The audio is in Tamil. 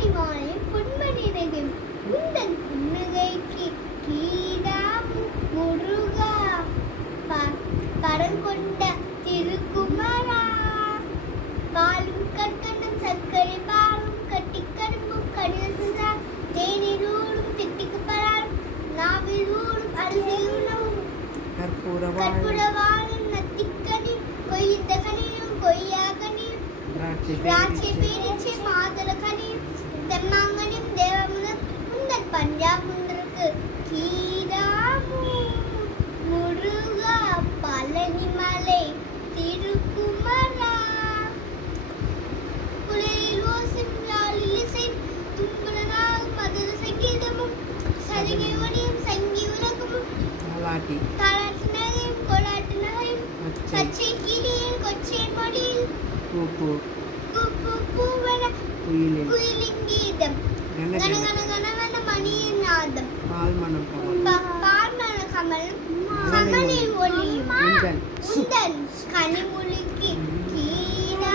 பொன்மணிமாலை பொன்மணிரகம் உந்தன் புன்னகைக்கு கீடாமு முருகா பரங்கொண்ட திருக்குமரா பாலும் கற்கண்டம் சர்க்கரை பாலும் கட்டிக்கரும்பும் கடிதசுதா தேனிலூடும் திட்டிக்கு பராலும் நாவிலூடும் அரிசி உணவும் கற்பூரவாளும் நத்திக்கனி கொய்ந்த கனியும் கொய்யாகனியும் திராட்சை பேரிச்சை மாதுளை கனியும் தெம்மாங்கனியும் தேவமுதம் உந்தன் பஞ்சாமுந்தருக்கு கீராமு முருகா பழனிமலை திருக்குமரா குளிரில் ஓசும் யாழில் இசை தும்புடனாகும் மதுர சங்கீதமும் சரிகை ஒளியும் சங்கி உலகமும் தாலாட்டு நகையும் கோலாட்டு நகையும் பச்சை கிளியின் கொச்சை மொழியில் பூவன குயிலின் கீதம் கன கன கனவன மணியின் நாதம் பால்மண கமலின் ஒளியும் உந்தன் கனிமொழிக்கு கீழா